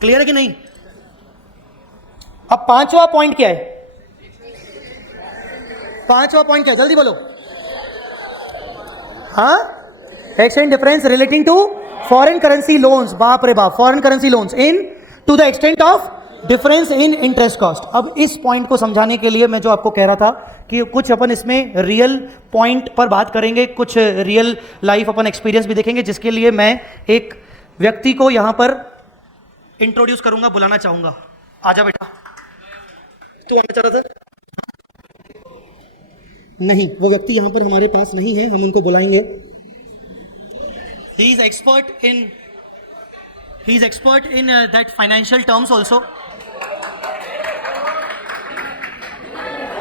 Clear है कि नहीं? अब पांचवा पॉइंट क्या है? पांचवा पॉइंट क्या है, जल्दी बोलो। हाँ, exchange difference relating to foreign currency loans. बाप रे बाप, foreign currency loans in to the extent of difference in interest cost. अब इस पॉइंट को समझाने के लिए मैं जो आपको कह रहा था कि कुछ अपन इसमें रियल पॉइंट पर बात करेंगे, कुछ रियल लाइफ अपन एक्सपीरियंस भी देखेंगे, जिसके लिए मैं एक व्यक्ति को यहां पर इंट्रोड्यूस करूंगा, बुलाना चाहूंगा। आजा बेटा, तू आना चाह रहा था? नहीं, वो व्यक्ति यहां पर हमारे पास नहीं है, हम उनको बुलाएंगे। He is expert in that financial terms also.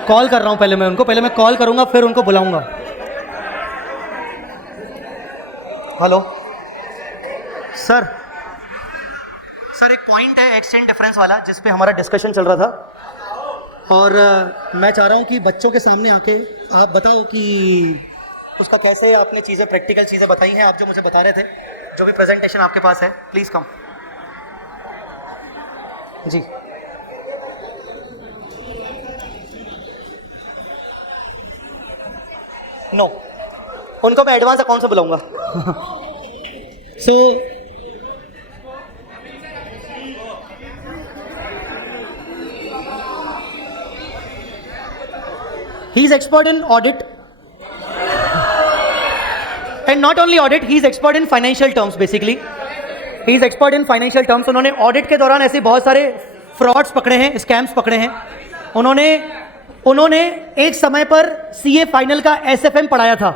Call कर रहा हूं पहले मैं उनको, पहले मैं कॉल करूंगा फिर उनको बुलाऊंगा। हेलो सर, एक पॉइंट है एक्सचेंज डिफरेंस वाला जिस पे हमारा डिस्कशन चल रहा था, और मैं चाह रहा हूं कि बच्चों के सामने आके आप बताओ कि उसका कैसे आपने चीज़ें, प्रैक्टिकल चीज़ें बताई हैं आप जो मुझे बता रहे थे, जो भी प्रेजेंटेशन आपके पास है। Please come ji. नो, उनको मैं एडवांस अकाउंट से बुलाऊंगा। सो he is expert in audit and not only audit, he is expert in financial terms. Basically he is expert in financial terms. उन्होंने ऑडिट के दौरान ऐसे बहुत सारे फ्रॉड्स पकड़े हैं, स्कैम्स पकड़े हैं। उन्होंने एक समय पर सीए फाइनल का एसएफएम पढ़ाया था,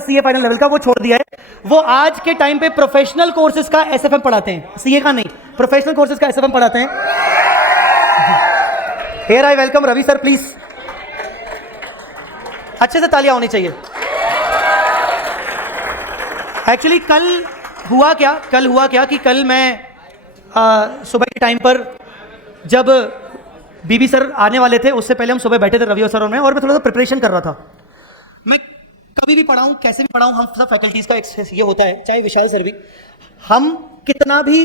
सीए फाइनल लेवल का, वो छोड़ दिया है। वो आज के टाइम पे प्रोफेशनल कोर्सेज का एसएफएम पढ़ाते हैं, सीए का नहीं, प्रोफेशनल कोर्सेज का एसएफएम पढ़ाते हैं। Here I welcome Ravi sir, please अच्छे से तालियां होनी चाहिए। एक्चुअली कल हुआ क्या कि कल मैं सुबह के टाइम पर, जब बीबी सर आने वाले थे, उससे पहले हम सुबह बैठे थे रवि सर और मैं थोड़ा सा प्रिपरेशन कर रहा था। मैं कभी भी पढ़ाऊं, कैसे भी पढ़ाऊं, हम सब फैकल्टीज का एक ये होता है, चाहे विशाल सर भी, हम कितना भी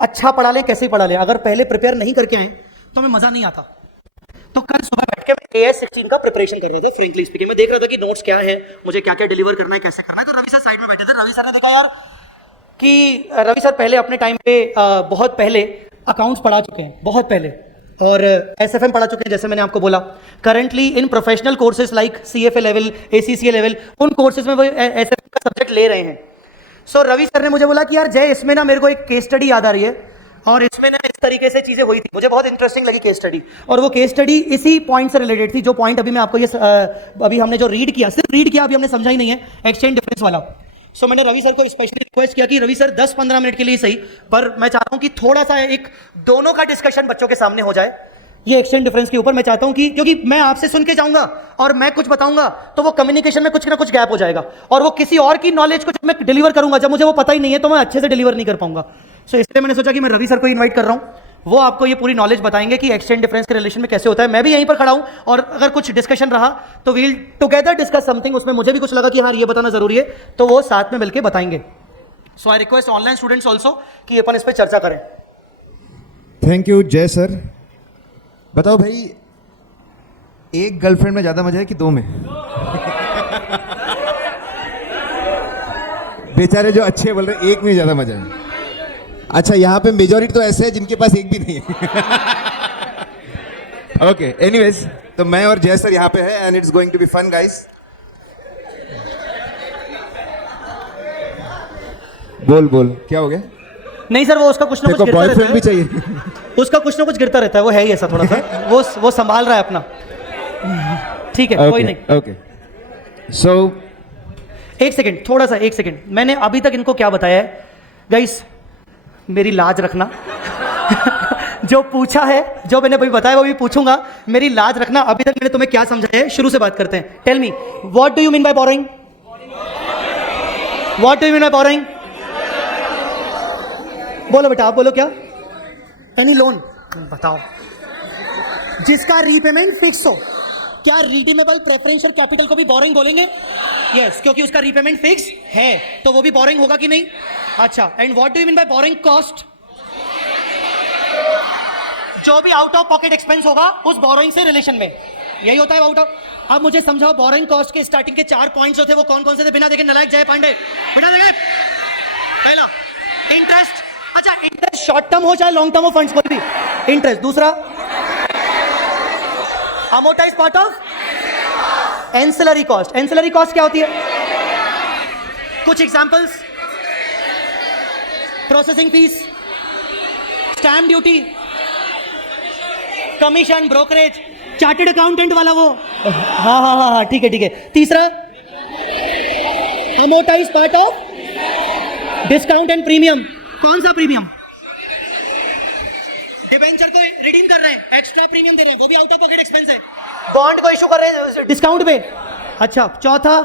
अच्छा पढ़ा लें, कैसे भी पढ़ा लें, अगर पहले प्रिपेयर नहीं करके आए तो हमें मजा नहीं आता। तो कल सुबह बैठ के मैं AS16 का प्रिपरेशन कर रहा था। फ्रेंकली स्पीकिंग, मैं देख रहा था कि नोट्स क्या है, मुझे क्या क्या डिलीवर करना है, कैसे करना है। तो रवि सर साइड में बैठे थे। रवि सर ने देखा यार कि रवि सर पहले अपने टाइम पे बहुत पहले अकाउंट्स पढ़ा चुके हैं, बहुत पहले, और एसएफएम पढ़ा चुके हैं, जैसे मैंने आपको बोला। Currently in professional courses like CFA level, ACCA level, उन कोर्सेज में वो एसएफएम का सब्जेक्ट ले रहे हैं। सो रवि सर ने मुझे बोला कि यार जय, इसमें ना मेरे को एक केस स्टडी याद आ रही है, और इसमें ना इस तरीके से चीजें हुई थी, मुझे बहुत इंटरेस्टिंग लगी केस स्टडी। और वो केस स्टडी इसी पॉइंट से रिलेटेड थी, जो पॉइंट अभी मैं आपको ये अभी हमने जो रीड किया, सिर्फ रीड किया, अभी हमने समझा ही नहीं है, एक्सचेंज डिफरेंस वाला। सो मैंने रवि सर को स्पेशली रिक्वेस्ट किया कि रवि सर 10-15 मिनट के लिए सही, पर मैं चाहता हूं कि थोड़ा सा एक दोनों का डिस्कशन बच्चों के सामने हो जाए ये एक्सचेंज डिफरेंस के ऊपर। मैं चाहता हूं कि, क्योंकि मैं आपसे सुन के जाऊंगा और मैं कुछ बताऊंगा तो वो कम्युनिकेशन में कुछ ना कुछ गैप हो जाएगा, और वो किसी और की नॉलेज को जब मैं डिलीवर करूंगा, जब मुझे वो पता ही नहीं है, तो मैं अच्छे से डिलीवर नहीं कर पाऊंगा। सो इसलिए मैंने सोचा कि मैं रवि सर को इन्वाइट कर रहा हूं, वो आपको ये पूरी नॉलेज बताएंगे कि एक्सचेंज डिफरेंस के रिलेशन में कैसे होता है। मैं भी यहीं पर खड़ा हूं, और अगर कुछ डिस्कशन रहा तो वील टुगेदर डिस्कस समथिंग, उसमें मुझे भी कुछ लगा कि हाँ ये बताना जरूरी है, तो वो साथ में मिलकर बताएंगे। So I request online students also कि अपन इस पर चर्चा करें। Thank you Jai sir. बताओ भाई, एक गर्लफ्रेंड में ज्यादा मजा है कि दो में? बेचारे जो अच्छे बोल रहे, एक में ज्यादा मजा है। अच्छा, यहाँ पे मेजॉरिटी तो ऐसे है जिनके पास एक भी नहीं है। ओके, एनीवेज, तो मैं और जय सर यहाँ पे है, and it's going to be fun guys. बोल क्या हो गया? नहीं सर, वो उसका कुछ ना कुछ गिरता रहता है, भी चाहिए। उसका कुछ ना कुछ गिरता रहता है, वो है ही ऐसा थोड़ा सा, वो संभाल रहा है अपना। ठीक है, कोई नहीं। ओके, सो एक सेकंड, मैंने अभी तक इनको क्या बताया है गाइस? मेरी लाज रखना। जो पूछा है, जो मैंने अभी बताया वो भी पूछूंगा, मेरी लाज रखना। अभी तक मैंने तुम्हें क्या समझाया है, शुरू से बात करते हैं। Tell me, what do you mean by borrowing? What do you mean by borrowing? बोलो बेटा, आप बोलो। क्या? Any loan. बताओ, जिसका रीपेमेंट फिक्स हो। क्या रिडीमेबल प्रेफरेंशियल कैपिटल को भी बोरोइंग बोलेंगे? यस, क्योंकि उसका रीपेमेंट फिक्स है, तो वो भी बोरोइंग होगा कि नहीं? अच्छा, and what do you mean by borrowing cost? जो भी आउट ऑफ पॉकेट एक्सपेंस होगा उस बोरोइंग से रिलेशन में, यही होता है आउट ऑफ। अब मुझे समझाओ बोरोइंग कॉस्ट के स्टार्टिंग के 4 पॉइंट्स जो थे वो कौन कौन से थे, बिना देखे नलायक जय पांडे, बिना देखे। पहला इंटरेस्ट, अच्छा इंटरेस्ट शॉर्ट टर्म हो चाहे लॉन्ग टर्म हो, फंड्स कोई भी इंटरेस्ट। दूसरा amortise part of ancillary cost. Ancillary cost क्या होती है? कुछ examples, processing fees, stamp duty, commission, brokerage, chartered accountant वाला वो, हाँ हाँ हाँ हाँ ठीक है ठीक है। तीसरा amortise part of discount and premium. कौन सा प्रीमियम? डिबेंचर को रिडीम कर रहे हैं, एक्स्ट्रा प्रीमियम दे रहे हैं, वो भी आउट ऑफ पॉकेट एक्सपेंस है। बॉन्ड को इशू कर रहे हैं डिस्काउंट पे। अच्छा चौथा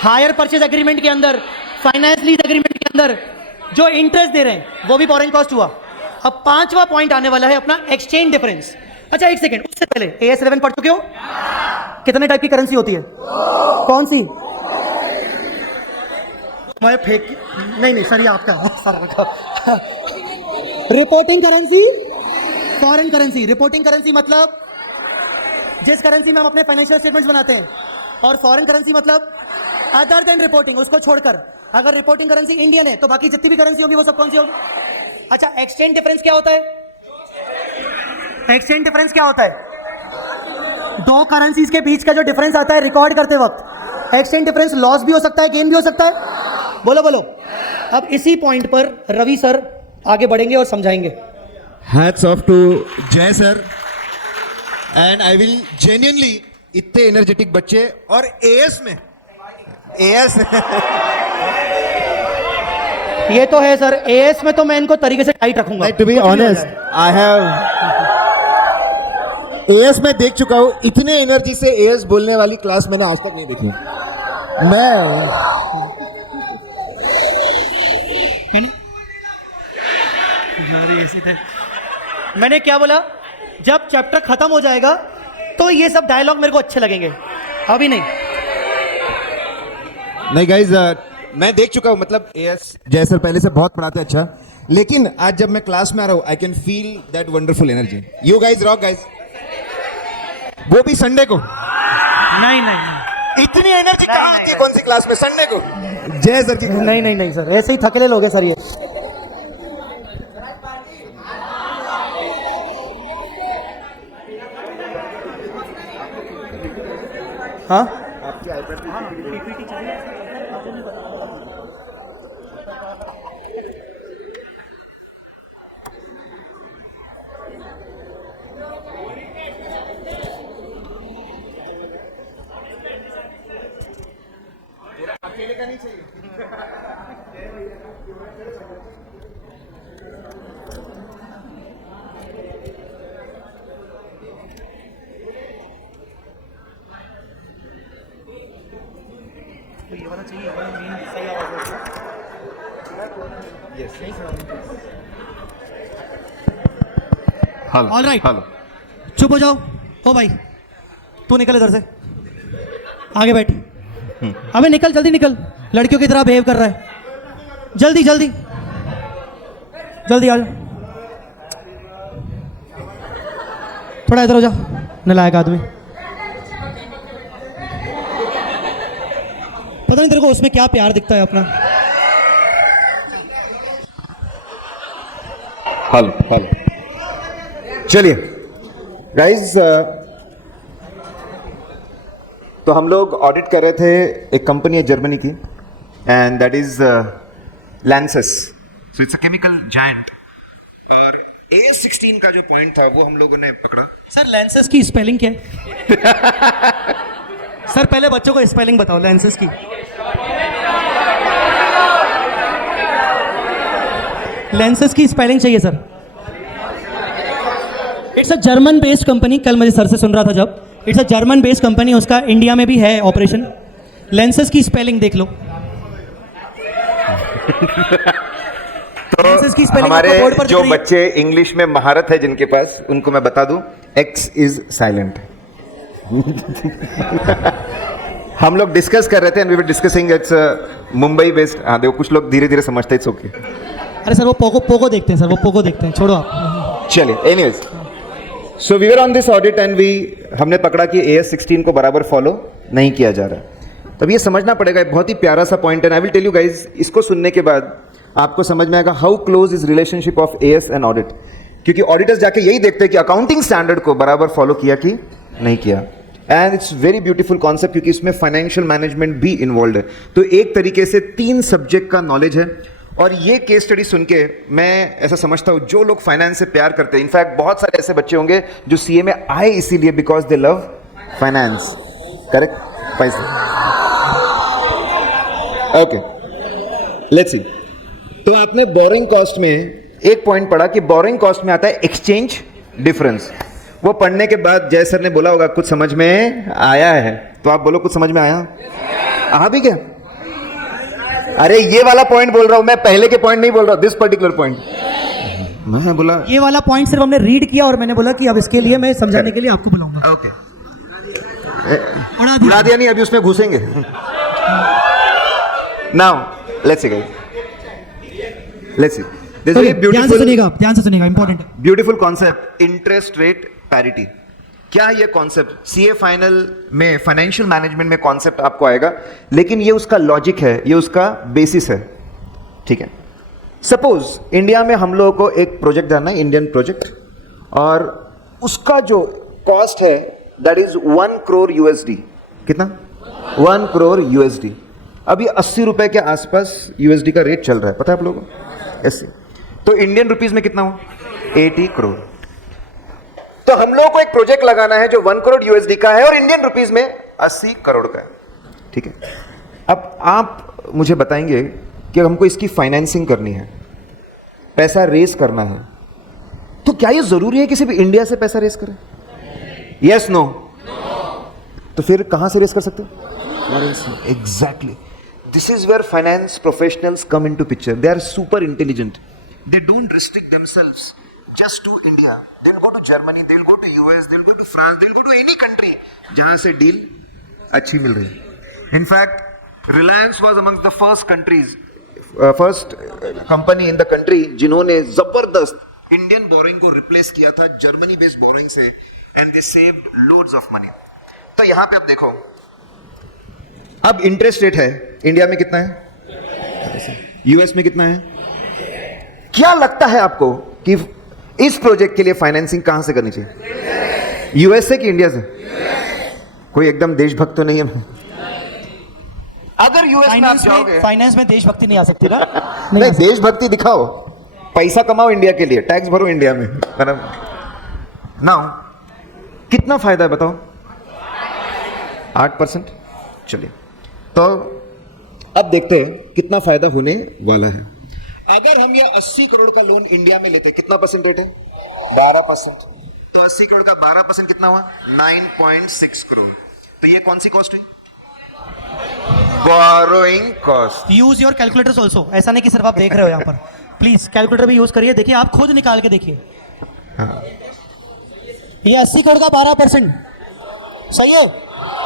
हायर परचेज एग्रीमेंट के अंदर, फाइनेंस लीज एग्रीमेंट के अंदर जो इंटरेस्ट दे रहे हैं वो भी बोरिंग कॉस्ट हुआ। अब पांचवा पॉइंट आने वाला है अपना एक्सचेंज डिफरेंस। अच्छा एक सेकेंड, उससे पहले AS 11 पढ़ चुके हो? कितने टाइप की करेंसी होती है? कौन सी? मैं फेंक नहीं सर, ये आपका sir. Reporting currency, foreign currency. Reporting currency मतलब जिस करेंसी में हम अपने फाइनेंशियल स्टेटमेंट्स बनाते हैं, और फॉरेन करेंसी मतलब अदर देन रिपोर्टिंग, उसको छोड़कर। अगर रिपोर्टिंग करेंसी इंडियन है तो बाकी जितनी भी करेंसी होगी वो सब कौन सी होगी? अच्छा एक्सचेंज डिफरेंस क्या होता है? एक्सचेंज डिफरेंस क्या होता है? दो करेंसीज के बीच का जो डिफरेंस आता है रिकॉर्ड करते वक्त, एक्सचेंज डिफरेंस लॉस भी हो सकता है, गेन भी हो सकता है। बोलो बोलो। अब इसी पॉइंट पर रवि सर आगे बढ़ेंगे और समझाएंगे। हैट्स ऑफ टू जय sir, and I will genuinely, इतने एनर्जेटिक बच्चे और एएस में एएस ये तो है सर, एएस में तो मैं इनको तरीके से टाइट रखूंगा। To be honest, I have AS में देख चुका हूँ, इतने एनर्जी से एएस बोलने वाली क्लास मैंने आज तक नहीं देखी। मैंने क्या बोला? जब चैप्टर खत्म हो जाएगा तो ये सब डायलॉग मेरे को अच्छे लगेंगे, अभी नहीं। नहीं गाइज, मैं देख चुका हूँ, मतलब एएस जय सर पहले से बहुत पढ़ाते हैं अच्छा, लेकिन आज जब मैं क्लास में आ रहा हूँ I can feel that wonderful energy. You guys rock guys, वो भी संडे को। नहीं नहीं नहीं, इतनी एनर्जी कहाँ आती है कौन सी क्लास में संडे को? जय सर की नहीं नहीं नहीं सर, ऐसे ही थकेले लोग हैं सर ये। हाँ अकेले का नहीं चाहिए। ये वाला चाहिए, ये वाला मेन सही आवाज है। यस हेलो ऑलराइट, हेलो चुप हो जाओ। ओ भाई तू निकल इधर से, आगे बैठ। अबे निकल, जल्दी निकल, लड़कियों की तरह बिहेव कर रहा है। जल्दी जल्दी जल्दी आ जाओ, थोड़ा इधर हो जा, नालायक आदमी। पता नहीं तेरे को उसमें क्या प्यार दिखता है अपना। हेलो हेलो, चलिए गाइस, तो हम लोग ऑडिट कर रहे थे एक कंपनी है जर्मनी की, and that is लैंसेस। So it's a chemical giant, और A16 का जो पॉइंट था वो हम लोगों ने पकड़ा। सर लेंसेस की स्पेलिंग क्या है? सर पहले बच्चों को स्पेलिंग बताओ लेंसेस की। लेंसेस की स्पेलिंग चाहिए sir. It's a German based company, कल मुझे सर से सुन रहा था जब, it's a German based company, उसका इंडिया में भी है ऑपरेशन। लेंसेस की स्पेलिंग देख लो। तो हमारे जो बच्चे इंग्लिश में महारत है जिनके पास, उनको मैं बता दूं, X इज साइलेंट। हम लोग डिस्कस कर रहे थे, and we were discussing, it's Mumbai based. हाँ देखो, कुछ लोग धीरे धीरे समझते हैं, इट्स ओके। अरे सर वो पोगो देखते हैं सर, वो पोगो देखते हैं, छोड़ो आप। चलिए anyways, so we were on this audit and हमने पकड़ा कि AS16 को बराबर फॉलो नहीं किया जा रहा है। तब ये समझना पड़ेगा, एक बहुत ही प्यारा सा पॉइंट है। I will tell you guys, इसको सुनने के बाद आपको समझ में आएगा how close is relationship of AS and audit, क्योंकि ऑडिटर्स जाके यही देखते हैं कि अकाउंटिंग स्टैंडर्ड को बराबर फॉलो किया कि नहीं किया। And it's very beautiful concept, क्योंकि इसमें फाइनेंशियल मैनेजमेंट भी इन्वॉल्व है। तो एक तरीके से 3 सब्जेक्ट का नॉलेज है। और ये केस स्टडी सुन के मैं ऐसा समझता हूं, जो लोग फाइनेंस से प्यार करते हैं, इनफैक्ट बहुत सारे ऐसे बच्चे होंगे जो CA में आए इसीलिए because they love finance, correct? पैसे, ओके, लेट्स सी। तो आपने बोरिंग कॉस्ट में एक पॉइंट पढ़ा कि बोरिंग कॉस्ट में आता है एक्सचेंज डिफरेंस। वो पढ़ने के बाद जय सर ने बोला होगा कुछ समझ में आया है, तो आप बोलो कुछ समझ में आया? आ भी क्या? अरे ये वाला पॉइंट बोल रहा हूं मैं, पहले के पॉइंट नहीं बोल रहा, दिस पर्टिकुलर पॉइंट। मैं बोला ये वाला पॉइंट सिर्फ हमने रीड किया और मैंने बोला कि अब इसके लिए मैं समझाने के लिए आपको बुलाऊंगा। ओके, उड़ा दिया नहीं, अभी उसमें घुसेंगे। Now let's see guys, let's see, this is ध्यान से सुनिएगा, इंपॉर्टेंट है। Beautiful concept, interest rate parity. क्या है ये कॉन्सेप्ट? CA फाइनल में फाइनेंशियल मैनेजमेंट में कॉन्सेप्ट आपको आएगा, लेकिन ये उसका लॉजिक है, ये उसका बेसिस है, ठीक है? सपोज इंडिया में हम लोगों को एक प्रोजेक्ट देना है, इंडियन प्रोजेक्ट, और उसका जो कॉस्ट है दैट इज 1 करोड़ USD। कितना? 1 करोड़ USD। अभी 80 रुपए के आसपास USD का रेट चल रहा है, पता है आप लोगों को? 80। तो इंडियन रुपीज में कितना हुआ? 80 करोड़। तो हम लोगों को एक प्रोजेक्ट लगाना है जो 1 करोड़ USD का है और इंडियन रुपीज में 80 करोड़ का है, ठीक है? अब आप मुझे बताएंगे कि हमको इसकी फाइनेंसिंग करनी है, पैसा रेस करना है, तो क्या ये जरूरी है कि सिर्फ इंडिया से पैसा रेस करें? Yes no? तो फिर कहां से रेस कर सकते हैं? Exactly, this is where finance professionals come into picture. They are super intelligent, they don't restrict themselves just to India. They'll go to Germany, they'll go to US, they'll go to France, they'll go to any country जहां से deal अच्छी मिल रही है। In fact, Reliance was amongst the first countries, first company in the country जिन्होंने जबरदस्त Indian boring को replace किया था जर्मनी बेस्ड बोरिंग से, and they saved loads of money. तो यहां पे आप देखो, अब इंटरेस्ट रेट है इंडिया में कितना है, US में कितना है? क्या लगता है आपको कि इस प्रोजेक्ट के लिए फाइनेंसिंग कहां से करनी चाहिए? US से कि इंडिया से? कोई एकदम देशभक्त तो नहीं है? अगर US में आप जाओगे, फाइनेंस में देशभक्ति नहीं आ सकती ना? नहीं, देशभक्ति दिखाओ, पैसा कमाओ इंडिया के लिए, टैक्स भरो इंडिया में। नाउ कितना फायदा है बताओ? 8%। चलिए, तो अब देखते हैं कितना फायदा होने वाला है। अगर हम ये 80 करोड़ का लोन इंडिया में लेते, कितना परसेंट रेट है? 12%। तो 80 करोड़ का 12% कितना हुआ? 9.6 करोड़। तो ये कौन सी कॉस्ट हुई? Borrowing cost. Use your calculators also, ऐसा नहीं कि सिर्फ आप देख रहे हो यहाँ पर, प्लीज कैलकुलेटर भी यूज करिए, देखिए आप खुद निकाल के देखिए। हाँ। ये 80 करोड़ का 12% सही है?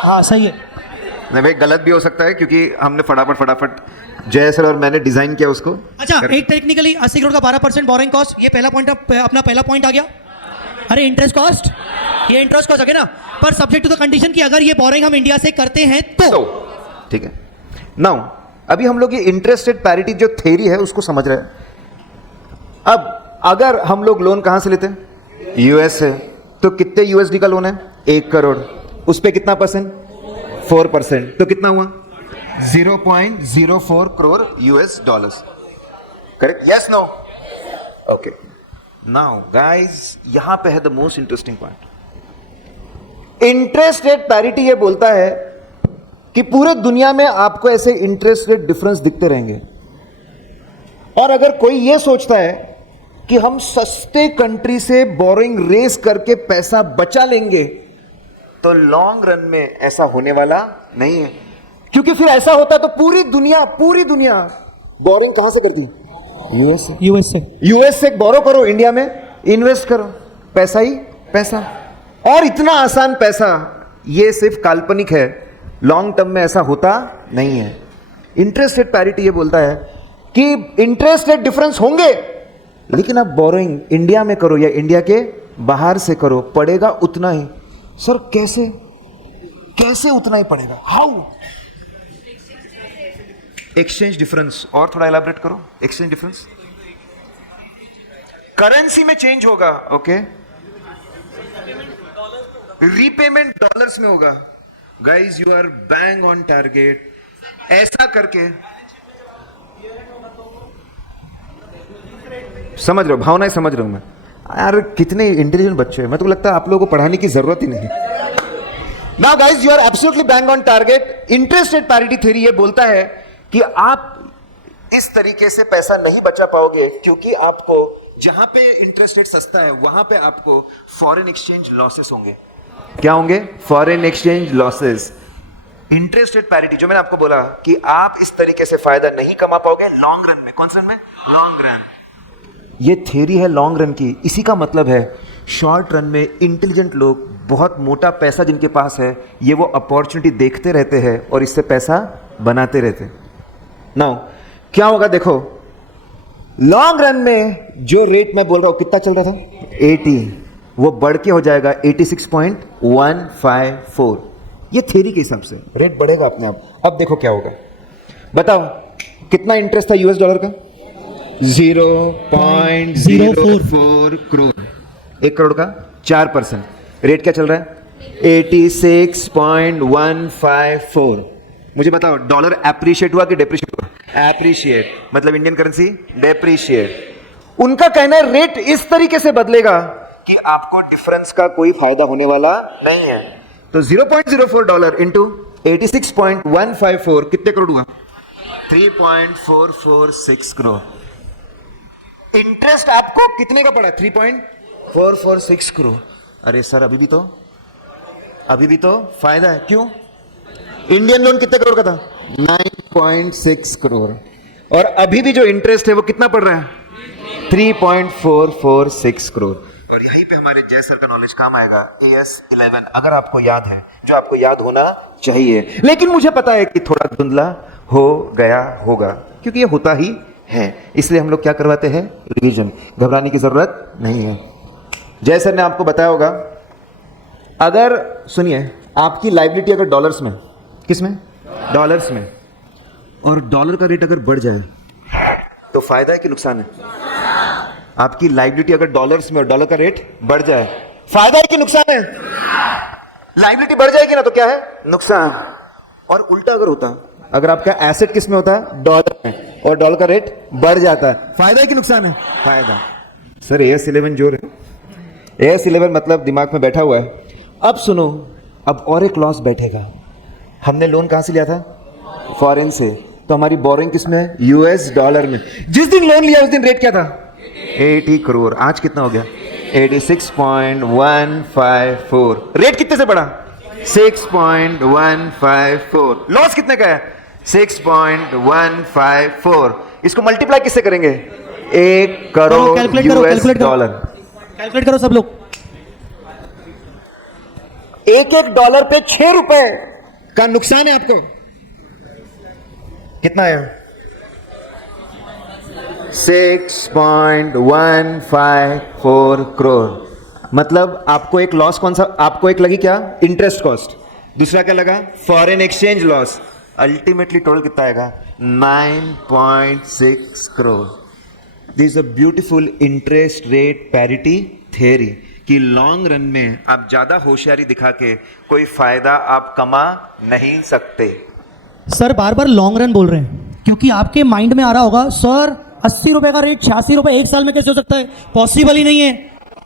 हाँ सही है। नहीं भाई, गलत भी हो सकता है क्योंकि हमने फटाफट जय सर और मैंने डिजाइन किया उसको। अच्छा, एक टेक्निकली 80 करोड़ का 12% बोरिंग कॉस्ट, ये पहला पॉइंट, अपना पहला पॉइंट आ गया। अरे इंटरेस्ट कॉस्ट, ये इंटरेस्ट कॉस्ट आ गया ना, पर सब्जेक्ट टू द कंडीशन कि अगर ये बोरिंग हम इंडिया से करते हैं तो ठीक है। नाउ अभी हम लोग ये इंटरेस्ट रेट पैरिटी जो थ्योरी है उसको समझ रहे हैं। अब अगर हम लोग लोन कहां से लेते हैं? US से। तो कितने USD का लोन है? 1 करोड़। उस पे कितना परसेंट? 4%। तो कितना हुआ? 0.04 crore US dollars. Correct? Yes no? Okay. Now guys, यहां पे है the most interesting point. Interest rate parity ये बोलता है कि पूरे दुनिया में आपको ऐसे इंटरेस्ट रेट डिफरेंस दिखते रहेंगे, और अगर कोई ये सोचता है कि हम सस्ते कंट्री से बोरिंग रेस करके पैसा बचा लेंगे, तो लॉन्ग रन में ऐसा होने वाला नहीं है। क्योंकि फिर ऐसा होता तो पूरी दुनिया बोरिंग कहां से करती है? यूएस से बोरो करो, इंडिया में इन्वेस्ट करो, पैसा ही पैसा। और इतना आसान पैसा, ये सिर्फ काल्पनिक है, लॉन्ग टर्म में ऐसा होता नहीं है। इंटरेस्ट रेट पैरिटी ये बोलता है कि इंटरेस्ट रेट डिफरेंस होंगे, लेकिन आप बोरोइंग इंडिया में करो या इंडिया के बाहर से करो, पड़ेगा उतना ही। सर कैसे कैसे उतना ही पड़ेगा? हाउ? एक्सचेंज डिफरेंस, और थोड़ा एलाबरेट करो। एक्सचेंज डिफरेंस करेंसी में चेंज होगा, ओके। रीपेमेंट डॉलर्स में होगा। Guys you are bang on target. ऐसा करके समझ रहे हो, भावनाएं समझ रहा हूं मैं। यार कितने इंटेलिजेंट बच्चे हैं, मैं तो लगता है आप लोगों को पढ़ाने की जरूरत ही नहीं। Now guys you are absolutely bang on target. Interest rate parity theory ये बोलता है कि आप इस तरीके से पैसा नहीं बचा पाओगे, क्योंकि आपको जहां पे इंटरेस्ट रेट सस्ता है वहां पे आपको फॉरेन एक्सचेंज लॉसेस होंगे। क्या होंगे? Foreign exchange losses. Interest rate parity जो मैंने आपको बोला कि आप इस तरीके से फायदा नहीं कमा पाओगे लॉन्ग रन में। कौन सा में? Long run. ये थ्योरी है लॉन्ग रन की। इसी का मतलब है शॉर्ट रन में इंटेलिजेंट लोग, बहुत मोटा पैसा जिनके पास है, ये वो अपॉर्चुनिटी देखते रहते हैं और इससे पैसा बनाते रहते हैं। नाउ क्या होगा देखो, लॉन्ग रन में जो रेट मैं बोल रहा हूं कितना चल रहा था 80, वो बढ़ के हो जाएगा 86.154। ये थ्योरी के हिसाब से रेट बढ़ेगा अपने आप। अब देखो क्या होगा, बताओ कितना इंटरेस्ट था यूएस डॉलर का? 0.04 करोड़। 1 करोड़ का 4%। रेट क्या चल रहा है? 86.154। मुझे बताओ डॉलर एप्रिशिएट हुआ कि डेप्रिशिएट हुआ? एप्रिशिएट, मतलब इंडियन करेंसी डेप्रिशिएट। उनका कहना है रेट इस तरीके से बदलेगा कि आपको डिफरेंस का कोई फायदा होने वाला नहीं है। तो 0.04 डॉलर इंटू 86.154 कितने करोड़ हुआ? 3.446 करोड़। इंटरेस्ट आपको कितने का पड़ा? 3.446 करोड़। अरे सर अभी भी तो फायदा है। क्यों? इंडियन लोन कितने करोड़ का था? 9.6 करोड़। और अभी भी जो इंटरेस्ट है वो कितना पड़ रहा है? 3.446 करोड़। और यहीं पे हमारे जय सर का नॉलेज काम आएगा। AS11 अगर आपको याद है, जो आपको याद होना चाहिए, लेकिन मुझे पता है कि थोड़ा धुंधला हो गया होगा, क्योंकि ये होता ही है। इसलिए हम लोग क्या करवाते हैं? रिवीजन। घबराने की जरूरत नहीं है। जय सर ने आपको बताया होगा, अगर सुनिए, आपकी लायबिलिटी अगर डॉलर्स में, किस में? डॉलर्स में, और डॉलर का रेट अगर बढ़ जाए तो फायदा है कि नुकसान है? आपकी लायबिलिटी अगर डॉलर्स में और डॉलर का रेट बढ़ जाए, फायदा है कि नुकसान है? लायबिलिटी बढ़ जाएगी ना तो क्या है? नुकसान। और उल्टा अगर होता, अगर आपका एसेट किस में होता है? डॉलर में, और डॉलर का रेट बढ़ जाता है, फायदा है कि नुकसान है? फायदा। सर AS11 जोर है। AS11 मतलब दिमाग में बैठा हुआ है। अब सुनो, अब और एक लॉस बैठेगा। हमने लोन कहां से लिया था? फॉरेन से। तो हमारी बोरिंग किस में है? यूएस डॉलर में। जिस दिन लोन लिया उस दिन रेट क्या था? 80 करोड़। आज कितना हो गया? 86.154। रेट कितने से बढ़ा? 6.154। लॉस कितने का है? 6.154। इसको मल्टीप्लाई किससे करेंगे? 1 करोड़ यूएस डॉलर। कैलकुलेट करो सब लोग। एक डॉलर पे 6 रुपए का नुकसान है आपको। कितना है? 6.154 करोड़। मतलब आपको एक लॉस कौन सा? आपको एक लगी क्या? Interest cost. दूसरा क्या लगा? Foreign exchange loss. Ultimately total कितना आएगा? 9.6 crore. This is a beautiful interest rate parity theory कि लॉन्ग रन में आप ज्यादा होशियारी दिखा के कोई फायदा आप कमा नहीं सकते। सर बार बार लॉन्ग रन बोल रहे हैं, क्योंकि आपके माइंड में आ रहा होगा सर 80 रुपए का रेट 86 रुपए एक साल में कैसे हो सकता है? पॉसिबल ही नहीं है।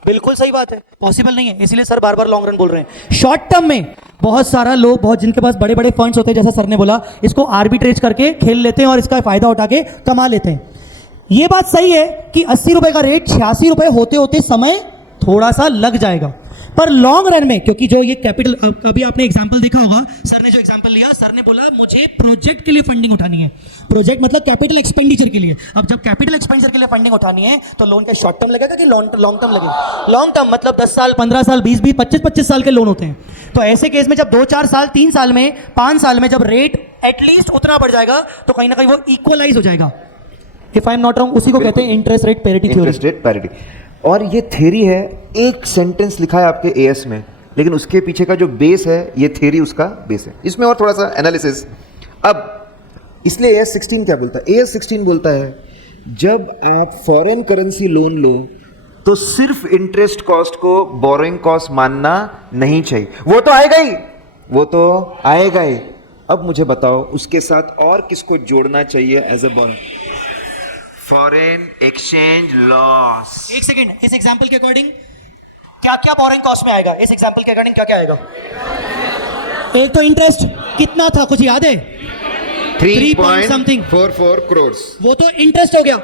बिल्कुल सही बात है, पॉसिबल नहीं है, इसीलिए सर बार बार लॉन्ग रन बोल रहे हैं। शॉर्ट टर्म में बहुत सारा लोग, बहुत जिनके पास बड़े बड़े फंड्स होते हैं, जैसा सर ने बोला, इसको आर्बिट्रेज करके खेल लेते हैं और इसका फायदा उठा के कमा लेते हैं। ये बात सही है कि 80 रुपए का रेट 86 रुपए होते होते समय थोड़ा सा लग जाएगा, पर लॉन्ग रन में, क्योंकि जो ये कैपिटल, अभी आपने एग्जांपल देखा होगा, सर ने जो एग्जांपल लिया, सर ने बोला मुझे प्रोजेक्ट के लिए फंडिंग उठानी है। प्रोजेक्ट मतलब कैपिटल एक्सपेंडिचर के लिए। अब जब कैपिटल एक्सपेंडिचर के लिए फंडिंग उठानी है तो लोन का शॉर्ट टर्म लगेगा कि लॉन्ग टर्म लगेगा? लॉन्ग टर्म मतलब 10 साल, 15 साल, 20, 25 साल के लोन होते हैं। तो ऐसे केस में जब 2, 4 साल, 3 साल में, 5 साल में जब रेट एटलीस्ट उतना बढ़ जाएगा तो कहीं ना कहीं वो इक्वलाइज हो जाएगा। If I am not wrong उसी को कहते हैं interest rate parity theory. Interest rate parity. और ये थ्योरी है, एक सेंटेंस लिखा है आपके एएस में, लेकिन उसके पीछे का जो बेस है ये थ्योरी उसका बेस है। इसमें और थोड़ा सा एनालिसिस। अब इसलिए एएस 16 क्या बोलता है? एएस 16 बोलता है जब आप फॉरेन करेंसी लोन लो तो सिर्फ इंटरेस्ट कॉस्ट को बोरोइंग कॉस्ट मानना नहीं चाहिए। वो तो आएगा ही, वो तो आएगा ही। अब मुझे बताओ उसके साथ और किसको जोड़ना चाहिए as a borrowing? Foreign exchange loss. एक सेकंड, इस एग्जांपल के अकॉर्डिंग क्या क्या बोरिंग कॉस्ट में आएगा? इस एग्जांपल के अकॉर्डिंग क्या क्या आएगा? एक तो इंटरेस्ट कितना था, कुछ याद है? 3.44 करोड़। वो तो इंटरेस्ट हो गया।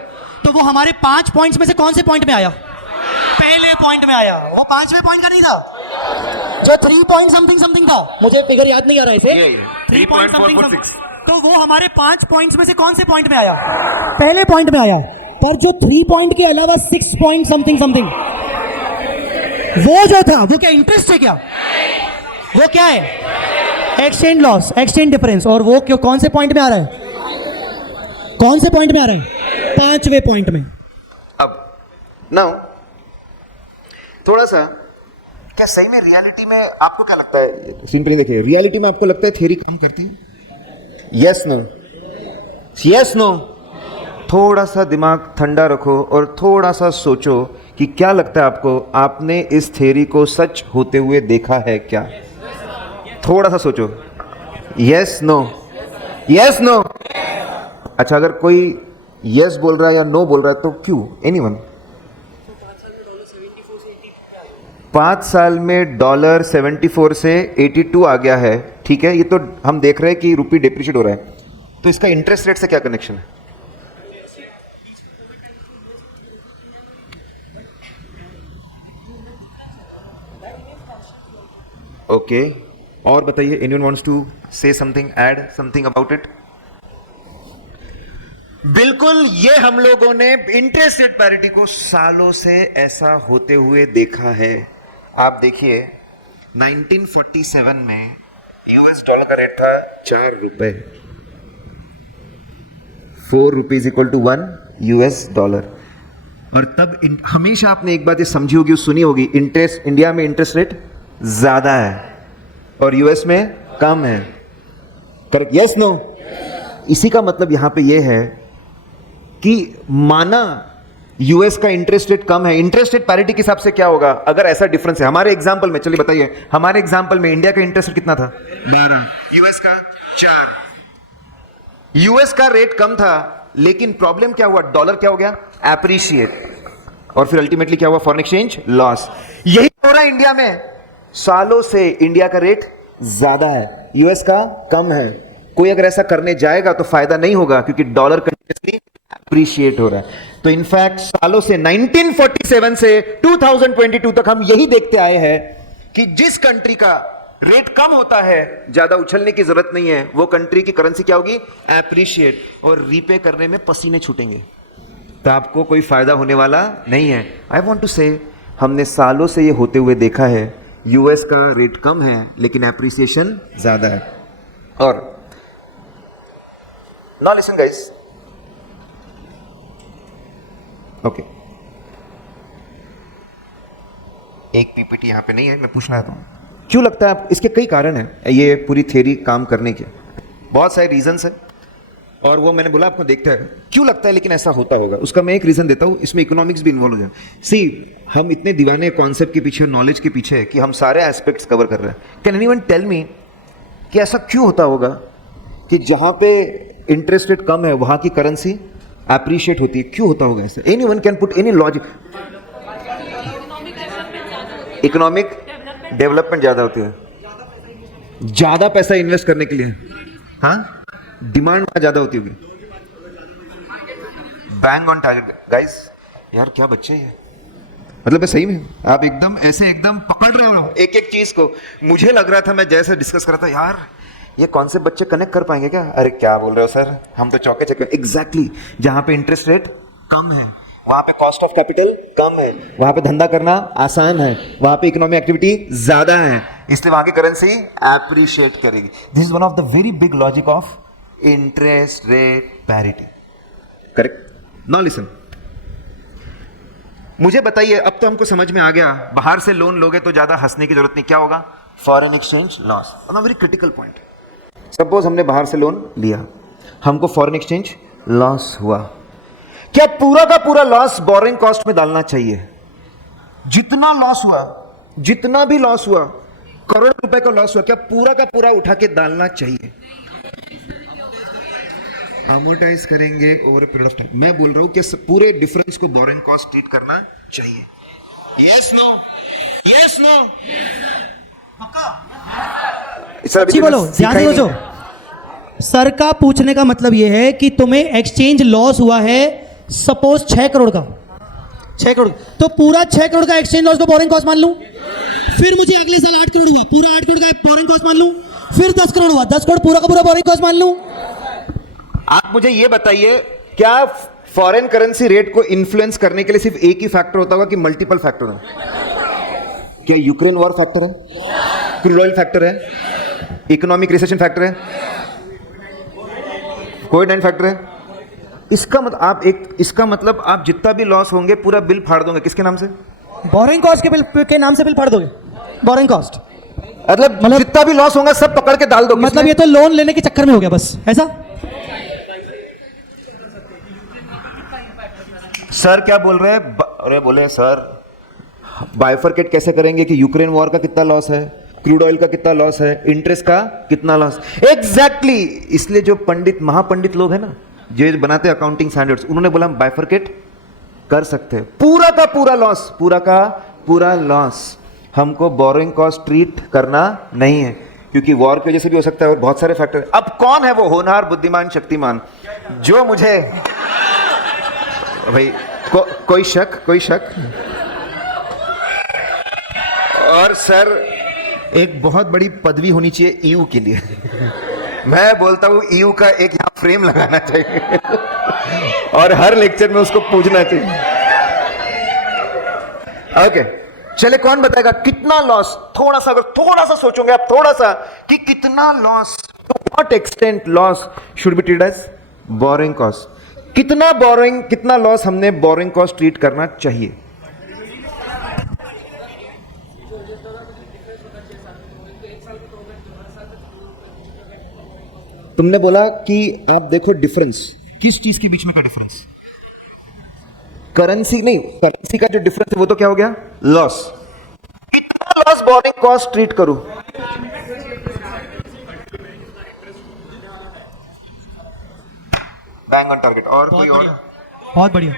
तो वो हमारे 5 पॉइंट्स में से कौन से पॉइंट में आया? पहले पॉइंट में आया। वो 5वें पॉइंट का नहीं था जो 3 पॉइंट समथिंग समथिंग था, मुझे फिगर याद नहीं आ रहा है इसे। 3.446। तो वो हमारे 5 पॉइंट्स में से कौन से पॉइंट में आया? पहले पॉइंट में आया। पर जो 3 पॉइंट के अलावा 6 पॉइंट समथिंग समथिंग, वो जो था वो क्या इंटरेस्ट है क्या? वो क्या है? Exchange loss, exchange difference. और वो क्यों, कौन से पॉइंट में आ रहा है? कौन से पॉइंट में आ रहा है? 5वें पॉइंट में। अब नाउ थोड़ा सा, क्या सही में रियलिटी में आपको क्या लगता है? सिंपली देखिए, रियलिटी में आपको लगता है थ्योरी काम करती है? Yes no, yes no. थोड़ा सा दिमाग ठंडा रखो और थोड़ा सा सोचो कि क्या लगता है आपको, आपने इस थ्योरी को सच होते हुए देखा है क्या? थोड़ा सा सोचो। Yes no, yes no. अच्छा, अगर कोई यस बोल रहा है या नो बोल रहा है तो क्यों? एनीवन? 5 साल में डॉलर 74 से 82 आ गया है, ठीक है। ये तो हम देख रहे हैं कि रुपी डिप्रिशिएट हो रहा है, तो इसका इंटरेस्ट रेट से क्या कनेक्शन है? ओके, और बताइए, anyone wants to say something, add something about it? बिल्कुल, ये हम लोगों ने इंटरेस्ट रेट पैरिटी को सालों से ऐसा होते हुए देखा है। आप देखिए 1947 में यूएस डॉलर का रेट था 4 रुपए, 4 rupees equal to 1 US dollar. और तब हमेशा आपने एक बात ये समझी होगी, सुनी होगी, इंटरेस्ट, इंडिया में इंटरेस्ट रेट ज्यादा है और यूएस में कम है। करेक्ट? Yes no? इसी का मतलब यहां पे ये है कि माना यूएस का इंटरेस्ट रेट कम है, इंटरेस्ट रेट पैरिटी के हिसाब से क्या होगा अगर ऐसा डिफरेंस है? हमारे एग्जांपल में, चलिए बताइए, हमारे एग्जांपल में इंडिया का इंटरेस्ट रेट कितना था? 12, यूएस का 4। यूएस का रेट कम था, लेकिन प्रॉब्लम क्या हुआ? डॉलर क्या हो गया? एप्रिशिएट। और फिर अल्टीमेटली क्या हुआ? Foreign exchange loss. यही हो रहा है इंडिया में। सालों से इंडिया का रेट ज्यादा है, यूएस का कम है। कोई अगर ऐसा करने जाएगा तो फायदा नहीं होगा, क्योंकि डॉलर कंटिन्यूअसली अप्रिशिएट हो रहा है। तो इनफैक्ट सालों से 1947 से 2022 तक हम यही देखते आए हैं कि जिस कंट्री का रेट कम होता है, ज्यादा उछलने की जरूरत नहीं है, वो कंट्री की करेंसी क्या होगी? एप्रिशिएट। और रीपे करने में पसीने छूटेंगे, तो आपको कोई फायदा होने वाला नहीं है। आई वॉन्ट टू से, हमने सालों से ये होते हुए देखा है, यूएस का रेट कम है लेकिन एप्रिसिएशन ज्यादा है। और नाउ लिसन गाइस, ओके, एक पीपीटी यहां पे नहीं है, मैं पूछना चाहता हूं क्यों लगता है आप, इसके कई कारण हैं ये पूरी थ्योरी काम करने के, बहुत सारे रीजंस है, और वो मैंने बोला आपको देखते हैं क्यों लगता है, लेकिन ऐसा होता होगा। उसका मैं एक रीजन देता हूं, इसमें इकोनॉमिक्स भी इन्वॉल्व हो जाए। सी, हम इतने दीवाने कॉन्सेप्ट के पीछे, नॉलेज के पीछे कि हम सारे एस्पेक्ट्स कवर कर रहे हैं। कैन एनीवन टेल मी कि ऐसा क्यों होता होगा कि जहां पे इंटरेस्ट रेट कम है वहां की करेंसी एप्रिशिएट होती है? क्यों होता होगा ऐसा? Anyone can put any logic? Economic development ज्यादा होती है, ज्यादा पैसा इन्वेस्ट करने के लिए, हाँ, डिमांड वहां ज्यादा होती होगी। Bang on target guys. यार क्या बच्चे हैं, मतलब है सही में आप एकदम ऐसे एकदम पकड़ रहे हो एक एक चीज को। मुझे लग रहा था, मैं जैसे डिस्कस कर रहा था, यार ये कौन से बच्चे कनेक्ट कर पाएंगे क्या? अरे क्या बोल रहे हो सर, हम तो चौके चक्के। एग्जैक्टली, जहां पे इंटरेस्ट रेट कम है वहां पे कॉस्ट ऑफ कैपिटल कम है, वहां पे धंधा करना आसान है, वहां पे इकोनॉमिक एक्टिविटी ज्यादा है, इसलिए वहां की करेंसी एप्रिशिएट करेगी। This is one of the very big logic of interest rate parity. Correct? Now listen, मुझे बताइए, अब तो हमको समझ में आ गया, बाहर से लोन लोगे तो ज्यादा हंसने की जरूरत नहीं, क्या होगा? Foreign exchange loss. Very critical point. Suppose हमने बाहर से लोन लिया, हमको फॉरेन एक्सचेंज लॉस हुआ, क्या पूरा का पूरा लॉस बोरिंग कॉस्ट में डालना चाहिए? जितना लॉस हुआ, जितना भी लॉस हुआ, करोड़ रुपए का लॉस हुआ, क्या पूरा का पूरा उठा के डालना चाहिए? अमोर्टाइज करेंगे over a period of time. मैं बोल रहा हूं कि पूरे डिफरेंस को बोरिंग कॉस्ट ट्रीट करना चाहिए। Yes no? Yes no? जी बोलो, ध्यान से सोचो। सर का पूछने का मतलब यह है कि तुम्हें एक्सचेंज लॉस हुआ है सपोज 6 करोड़ का, 6 करोड़, तो पूरा 6 करोड़ का एक्सचेंज लॉस को बोरिंग कॉस्ट मान लूं। फिर मुझे अगले साल 8 करोड़ हुआ, पूरा 8 करोड़ का बोरिंग कॉस्ट मान लूं। फिर 10 करोड़ हुआ, 10 करोड़ पूरा का पूरा बोरिंग कॉस्ट मान लूं। आप मुझे यह बताइए, क्या फॉरेन करेंसी रेट को इन्फ्लुएंस करने के लिए सिर्फ एक ही फैक्टर होता होगा कि मल्टीपल फैक्टर है? क्या यूक्रेन वॉर फैक्टर है? क्रूड ऑयल फैक्टर है? इकोनॉमिक रिसेशन फैक्टर है? कोविड-19 फैक्टर है? इसका मतलब आप जितना भी लॉस होंगे पूरा बिल फाड़ दोगे, किसके नाम से? बोरिंग कॉस्ट के बिल के नाम से बिल फाड़ दोगे। बोरिंग कॉस्ट मतलब जितना भी लॉस होगा सब पकड़ के डाल दोगे। मतलब ये तो लोन लेने के चक्कर में हो गया बस, ऐसा? सर क्या बोल रहे हैं? अरे बोले सर बाइफरकेट कैसे करेंगे कि यूक्रेन वॉर का कितना लॉस है, क्रूड ऑयल का कितना लॉस है, इंटरेस्ट का कितना लॉस। एग्जैक्टली इसलिए जो पंडित महापंडित लोग हैं ना, जो बनाते हैं अकाउंटिंग स्टैंडर्ड्स, उन्होंने बोला हम बाइफरकेट कर सकते हैं। पूरा का पूरा लॉस, पूरा का पूरा लॉस हमको बोरिंग कॉस्ट ट्रीट करना नहीं है, क्योंकि वॉर की वजह से भी हो सकता है और बहुत सारे फैक्टर। अब कौन है वो होनहार बुद्धिमान शक्तिमान जो मुझे भाई कोई शक? और सर एक बहुत बड़ी पदवी होनी चाहिए ईयू के लिए। मैं बोलता हूं ईयू का एक यहां फ्रेम लगाना चाहिए और हर लेक्चर में उसको पूछना चाहिए। ओके, चले कौन बताएगा कितना लॉस? थोड़ा सा, अगर थोड़ा सा सोचोगे आप, थोड़ा सा, कि कितना loss, to what extent loss should be treated as borrowing cost? कितना लॉस हमने बोरिंग कॉस्ट ट्रीट करना चाहिए? तुमने बोला कि आप देखो डिफरेंस, किस चीज के बीच में का डिफरेंस? करेंसी नहीं, करेंसी का जो डिफरेंस है वो तो क्या हो गया? लॉस। कितना लॉस बोरिंग कॉस्ट ट्रीट करूं? Bang on target. और कोई और? बहुत बढ़िया।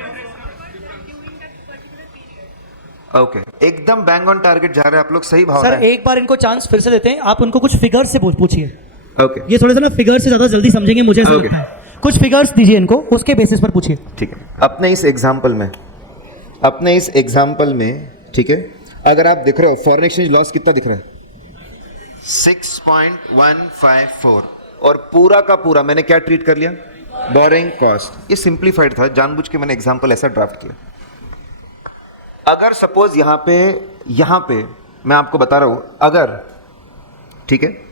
ओके, एकदम बैंग ऑन टारगेट जा रहे हैं आप लोग, सही भाव सर है। एक बार इनको चांस फिर से देते हैं, आप उनको कुछ फिगर से पूछिए। ओके, ये थोड़ा सा ना फिगर से ज्यादा जल्दी समझेंगे मुझे ऐसा Okay. लगता है। कुछ फिगर्स दीजिए इनको, उसके बेसिस पर पूछिए। ठीक है। अपने इस एग्जाम्पल में ठीक है, अगर आप देख रहे हो फॉरेन एक्सचेंज लॉस कितना दिख रहा है? 6.154, और पूरा का पूरा मैंने क्या ट्रीट कर लिया? Borrowing cost. ये सिंप्लीफाइड था, जानबूझ के मैंने एग्जाम्पल ऐसा ड्राफ्ट किया। अगर सपोज यहां पे मैं आपको बता रहा हूं, अगर ठीक है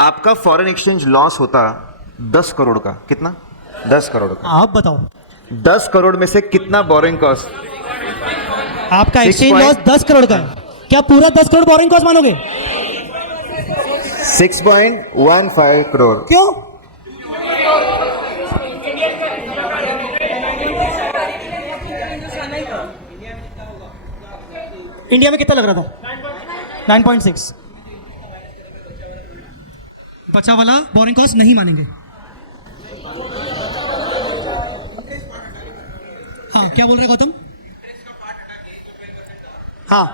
आपका फॉरेन एक्सचेंज लॉस होता 10 करोड़ का, कितना? 10 करोड़ का। आप बताओ 10 करोड़ में से कितना बोरिंग कॉस्ट? आपका एक्सचेंज लॉस 10 करोड़ का है, क्या पूरा 10 करोड़ बोरिंग कॉस्ट मानोगे? 6.15 करोड़। क्यों? इंडिया में कितना लग रहा था? 9.6। बचा वाला बोरिंग कॉस्ट नहीं मानेंगे। हाँ, क्या बोल रहा है गौतम? हाँ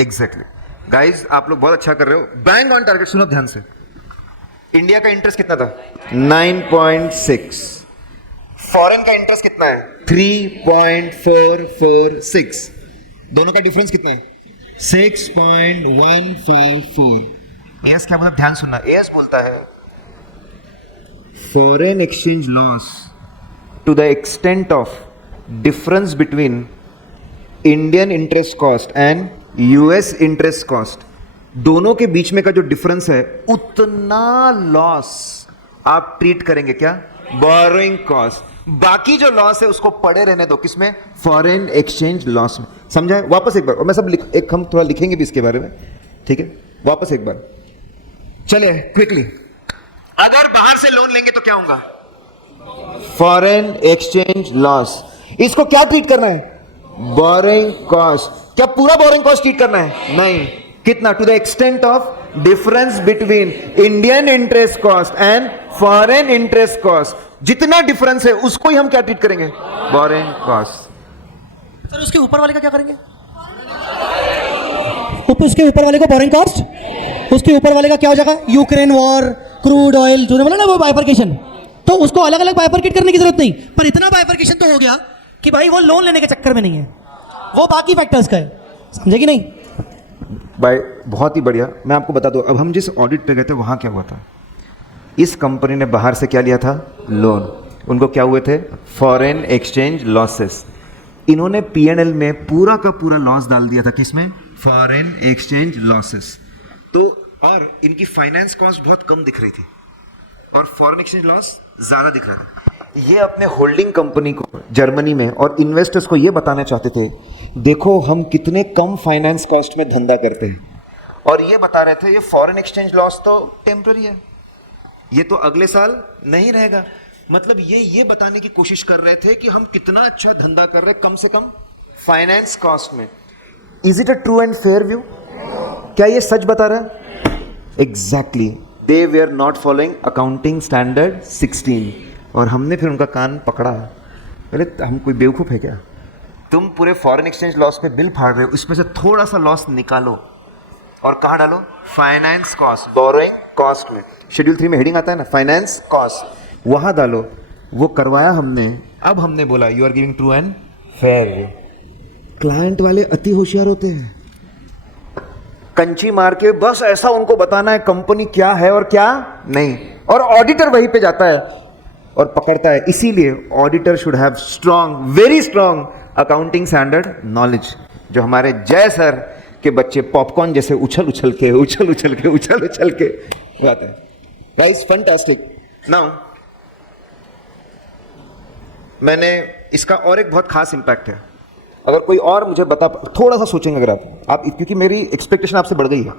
एग्जैक्टली गाइज, आप लोग बहुत अच्छा कर रहे हो। Bang on target. सुनो ध्यान से, इंडिया का इंटरेस्ट कितना था? 9.6। फॉरेन का इंटरेस्ट कितना है? 3.446। दोनों का डिफरेंस कितना है? 6.154। एएस क्या बोलता? ध्यान सुनना, एएस बोलता है foreign exchange loss to the extent of difference between Indian interest cost and US interest cost, दोनों के बीच में का जो डिफरेंस है उतना लॉस आप ट्रीट करेंगे क्या? Borrowing cost. बाकी जो लॉस है उसको पड़े रहने दो, किसमें? फॉरेन एक्सचेंज लॉस में। समझा है? वापस एक बार, और मैं सब एक हम थोड़ा लिखेंगे भी इसके बारे में, ठीक है? वापस एक बार चलिए क्विकली। अगर बाहर से लोन लेंगे तो क्या होगा? Foreign exchange loss. इसको क्या ट्रीट करना है? Borrowing cost. क्या पूरा बोरिंग कॉस्ट ट्रीट करना है? नहीं। कितना? To the extent of difference between Indian interest cost and foreign interest cost. जितना डिफरेंस है उसको ही हम क्या ट्रीट करेंगे? Borrowing cost. सर उसके ऊपर वाले का क्या करेंगे? उसके ऊपर वाले को बोरिंग कॉस्ट, उसके ऊपर वाले का क्या हो जाएगा? यूक्रेन वॉर, क्रूड ऑयल, जो बोला ना वो बाइफरकेशन, तो उसको अलग अलग बाइफरकेट करने की जरूरत नहीं। पर इतना बाइफरकेशन तो हो गया कि भाई वो लोन लेने के चक्कर में नहीं है, वो बाकी फैक्टर्स का है। समझे कि नहीं? भाई बहुत ही बढ़िया। मैं आपको बता दूं, अब हम जिस ऑडिट पे गए थे वहां क्या हुआ था? इस कंपनी ने बाहर से क्या लिया था? लोन। उनको क्या हुए थे? Foreign exchange losses. इन्होंने पीएनएल में पूरा का पूरा लॉस डाल दिया था। किसमें? Foreign exchange losses. तो और इनकी फाइनेंस कॉस्ट बहुत कम दिख रही थी और फॉरेन एक्सचेंज लॉस ज्यादा दिख रहा था। ये अपने होल्डिंग कंपनी को जर्मनी में और इन्वेस्टर्स को ये बताना चाहते थे, देखो हम कितने कम फाइनेंस कॉस्ट में धंधा करते हैं। और ये बता रहे थे ये फॉरेन एक्सचेंज लॉस तो टेम्पररी है, ये तो अगले साल नहीं रहेगा। मतलब ये बताने की कोशिश कर रहे थे कि हम कितना अच्छा धंधा कर रहे हैं कम से कम फाइनेंस कॉस्ट में। Is it a true and fair view? क्या ये सच बता रहा है? Exactly. They were not following accounting standard 16। और हमने फिर उनका कान पकड़ा। बोले हम कोई बेवकूफ है क्या? तुम पूरे फॉरेन एक्सचेंज लॉस पे बिल फाड़ रहे हो, इसमें से थोड़ा सा लॉस निकालो और कहाँ डालो? फाइनेंस कॉस्ट, बोरोइंग कॉस्ट में। शेड्यूल 3 में हेडिंग आता है ना, फाइनेंस कॉस्ट, वहां डालो। वो करवाया हमने। अब हमने बोला you are giving true and fair way. Client वाले अति होशियार होते हैं, कंची मार के बस ऐसा उनको बताना है कंपनी क्या है और क्या नहीं, और ऑडिटर वहीं पे जाता है और पकड़ता है। इसीलिए auditor should have strong, very strong accounting standard knowledge, जो हमारे जय सर के बच्चे पॉपकॉर्न जैसे उछल उछल के आते हैं। Guys fantastic. नाउ मैंने इसका और एक बहुत खास इंपैक्ट है। अगर कोई और मुझे बता, थोड़ा सा सोचेंगे अगर आप क्योंकि मेरी एक्सपेक्टेशन आपसे बढ़ गई है,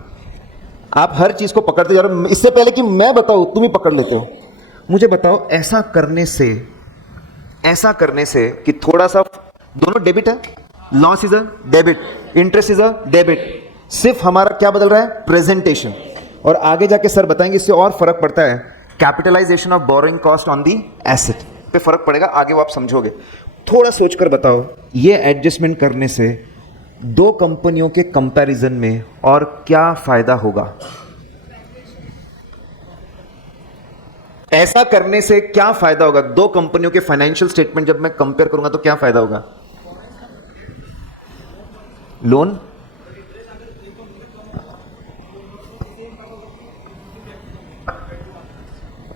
आप हर चीज को पकड़ते जा रहे हो। इससे पहले कि मैं बताऊं तुम ही पकड़ लेते हो। मुझे बताओ ऐसा करने से कि थोड़ा सा दोनों डेबिट है, loss is a debit, interest is a debit, सिर्फ हमारा क्या बदल रहा है? प्रेजेंटेशन। और आगे जाके सर बताएंगे इससे और फर्क पड़ता है, capitalization of borrowing cost on the asset पे फर्क पड़ेगा। आगे वो आप समझोगे। थोड़ा सोचकर बताओ ये एडजस्टमेंट करने से दो कंपनियों के कंपैरिजन में और क्या फायदा होगा? ऐसा करने से क्या फायदा होगा? दो कंपनियों के फाइनेंशियल स्टेटमेंट जब मैं कंपेयर करूंगा तो क्या फायदा होगा? लोन,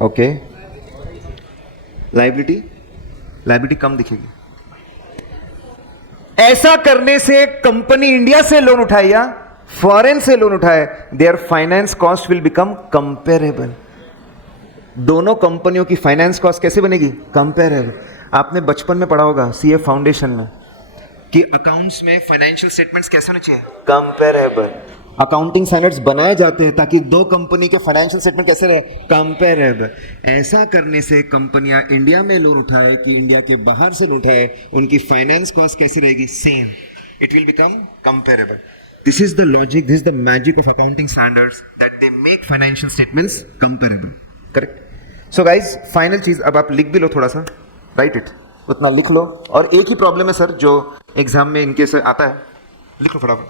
ओके, लायबिलिटी कम दिखेगी। ऐसा करने से कंपनी इंडिया से लोन उठाए या फॉरेन से लोन उठाए, their finance cost will become comparable. दोनों कंपनियों की फाइनेंस कॉस्ट कैसे बनेगी? कंपेरेबल। आपने बचपन में पढ़ा होगा सीए फाउंडेशन में कि अकाउंट्स में फाइनेंशियल स्टेटमेंट्स कैसे होने चाहिए? कंपेरेबल। अकाउंटिंग स्टैंडर्ड्स बनाए जाते हैं ताकि दो कंपनी के फाइनेंशियल स्टेटमेंट कैसे रहे? कंपेरेबल। ऐसा करने से कंपनियां इंडिया में लोन उठाए कि इंडिया के बाहर से लोन उठाए, उनकी फाइनेंस कॉस्ट कैसे रहेगी? Same. It will become comparable. This is the logic, this is the magic of accounting standards, that they make financial statements comparable. Correct? So guys, final चीज, अब आप लिख भी लो थोड़ा सा, राइट इट, उतना लिख लो। और एक ही प्रॉब्लम है सर जो एग्जाम में इनके से आता है, लिख लो फटाफट,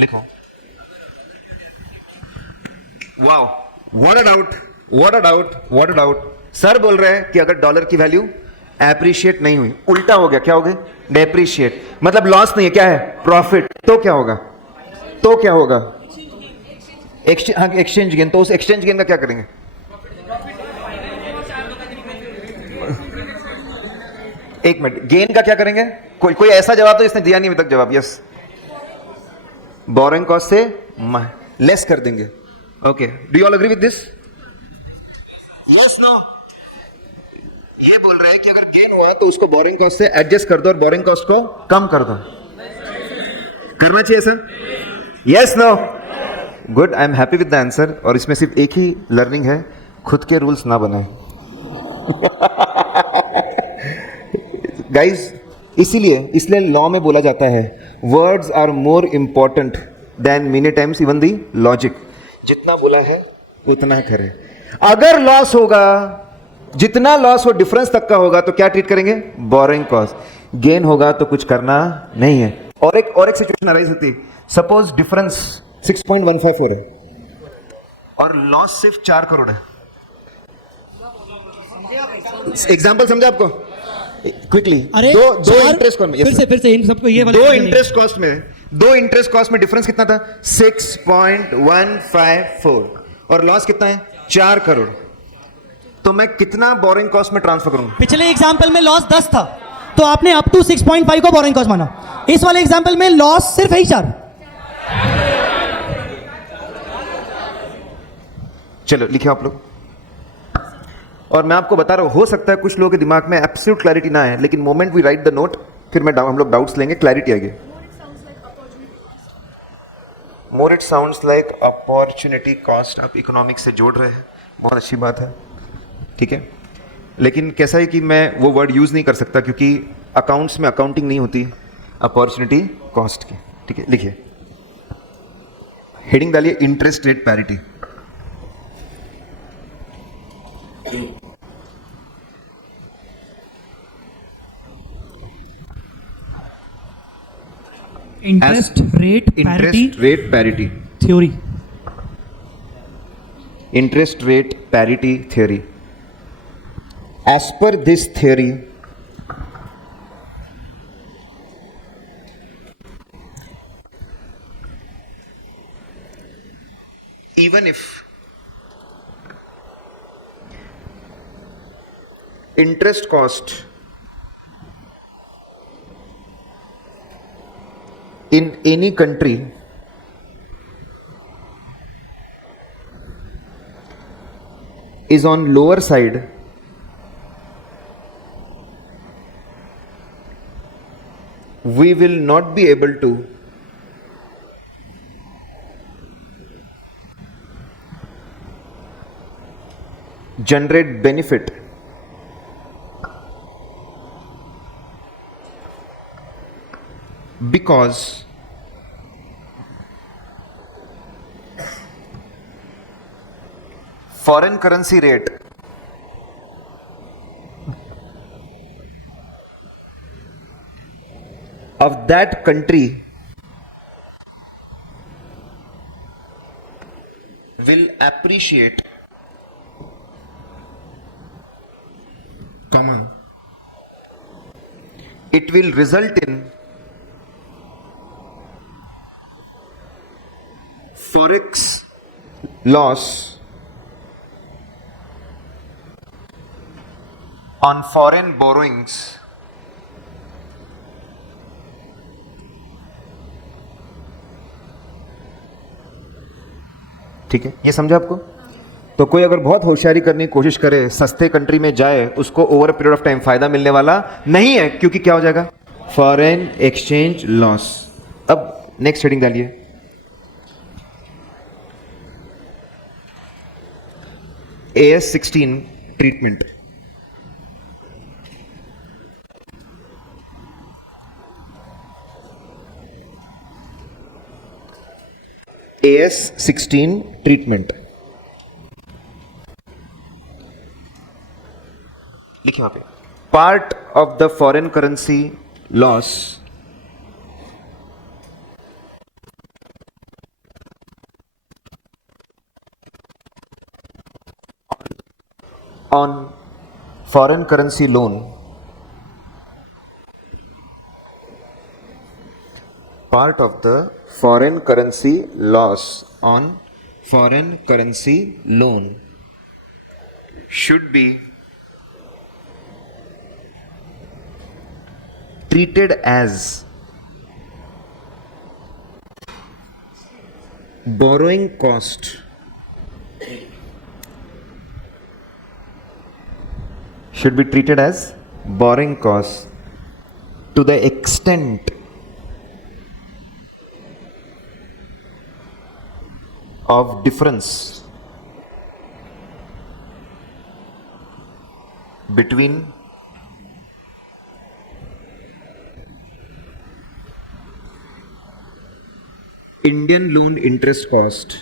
लिखो। Wow, what a doubt. Sir बोल रहे हैं कि अगर डॉलर की वैल्यू एप्रिशिएट नहीं हुई, उल्टा हो गया, क्या हो गया? डेप्रिशिएट। मतलब लॉस नहीं है, क्या है? प्रॉफिट। तो क्या होगा? Exchange gain. तो उस एक्सचेंज गेन का क्या करेंगे? एक मिनट, गेन का क्या करेंगे? कोई ऐसा जवाब तो इसने दिया नहीं अभी तक जवाब। यस, बोरोइंग कॉस्ट से लेस कर देंगे। Okay, do you all agree with this? Yes no, ये बोल रहा है कि अगर गेन हुआ तो उसको बोरिंग कॉस्ट से एडजस्ट कर दो और बोरिंग कॉस्ट को कम कर दो। करना चाहिए sir? Yes no? Good, I am happy with the answer. और इसमें सिर्फ एक ही लर्निंग है, खुद के रूल्स ना बनाए गाइज। इसलिए लॉ में बोला जाता है words are more important than many times even the logic. जितना बोला है उतना करें। अगर लॉस होगा, जितना लॉस हो डिफरेंस तक का होगा तो क्या ट्रीट करेंगे? Borrowing cost. गेन होगा तो कुछ करना नहीं है। और एक सिचुएशन अराइज होती है, सपोज डिफरेंस 6.154 है और लॉस सिर्फ 4 करोड़ है। एग्जांपल समझा आपको? क्विकली, दो इंटरेस्ट कॉस्ट में, फिर से इन सबको ये वाला दो इंटरेस्ट कॉस्ट में डिफरेंस कितना था? 6.154 और लॉस कितना है? 4 करोड़। तो मैं कितना बोरिंग कॉस्ट में ट्रांसफर करूंगा? पिछले एग्जांपल में लॉस 10 था तो आपने अप टू 6.5 को बोरिंग कॉस्ट माना। इस वाले एग्जांपल में लॉस सिर्फ है ही 4। चलो लिखे आप लोग। और मैं आपको बता रहा हूं, हो सकता है कुछ लोगों के दिमाग में एब्सोल्यूट क्लैरिटी ना है, लेकिन moment we write the note, फिर हम लोग डाउट्स लेंगे, क्लैरिटी आएगी। More it sounds like opportunity cost. आप इकोनॉमिक्स से जोड़ रहे हैं, बहुत अच्छी बात है, ठीक है। लेकिन कैसा है कि मैं वो वर्ड यूज नहीं कर सकता क्योंकि अकाउंट्स में अकाउंटिंग नहीं होती अपॉर्चुनिटी कॉस्ट की, ठीक है। लिखिए, हेडिंग डालिए interest rate parity. Interest rate parity theory. Interest rate parity theory. As per this theory, even if interest cost in any country is on lower side, we will not be able to generate benefit because foreign currency rate of that country will appreciate, comma, it will result in forex loss on foreign borrowings ठीक है। ये समझा आपको? तो कोई अगर बहुत होशियारी करने की कोशिश करे, सस्ते कंट्री में जाए, उसको over a period of time फायदा मिलने वाला नहीं है, क्योंकि क्या हो जाएगा? Foreign exchange loss. अब नेक्स्ट हेडिंग डालिए, AS 16 ट्रीटमेंट। AS 16 ट्रीटमेंट लिखिए वहां पे। Part of the foreign currency loss on foreign currency loan, part of the foreign currency loss on foreign currency loan should be treated as borrowing cost should be treated as borrowing cost to the extent of difference between Indian loan interest cost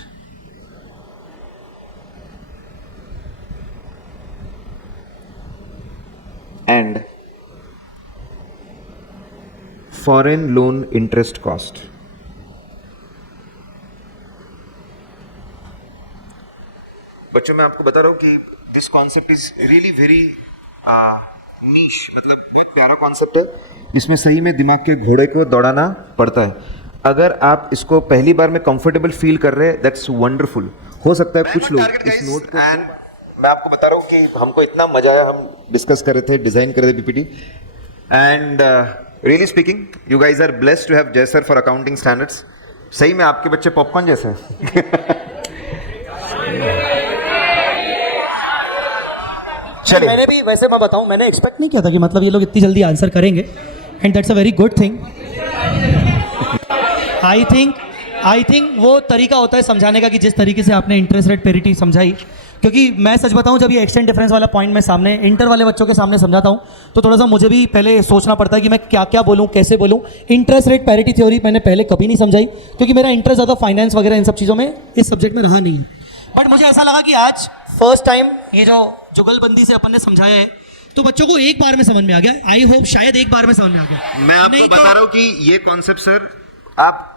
and foreign loan interest cost. बच्चों मैं आपको बता रहा हूँ कि this concept is really very niche, मतलब बहुत प्यारा कॉन्सेप्ट है. इसमें सही में दिमाग के घोड़े को दौड़ाना पड़ता है. अगर आप इसको पहली बार में कंफर्टेबल फील कर रहे हैं, दैट्स वंडरफुल. हो सकता है कुछ लोग इस नोट को मैं आपको बता रहा हूँ कि हमको इतना मजा आया, हम डिस्कस कर रहे थे, डिजाइन कर रहे थे PPT, and really speaking you guys are blessed to have Jay sir for accounting standards. सही में आपके बच्चे पॉपकॉर्न जैसे हैं. चलिए, मैंने भी वैसे मैं बताऊं, मैंने एक्सपेक्ट नहीं किया था कि मतलब ये लोग इतनी जल्दी आंसर करेंगे, and that's a very good thing. I think वो तरीका होता है समझाने का कि जिस तरीके से आपने इंटरेस्ट रेट पेरिटी समझाई, क्योंकि मैं सच बताऊं जब ये एक्सटेंट डिफरेंस वाला पॉइंट मैं सामने इंटर वाले बच्चों के सामने समझाता हूं तो थोड़ा सा मुझे भी पहले सोचना पड़ता है कि मैं क्या क्या बोलूं, कैसे बोलूं. इंटरेस्ट रेट पैरिटी थ्योरी मैंने पहले कभी नहीं समझाई क्योंकि मेरा इंटरेस्ट ज़्यादा फाइनेंस वगैरह इन सब चीज़ों में इस सब्जेक्ट में रहा नहीं है. बट मुझे ऐसा लगा कि आज फर्स्ट टाइम ये जो जुगलबंदी से अपन ने समझाया है तो बच्चों को एक बार में समझ में आ गया. आई होप शायद एक बार में समझ में आ गया. मैं आपको बता रहा हूँ कि ये कॉन्सेप्ट सर आप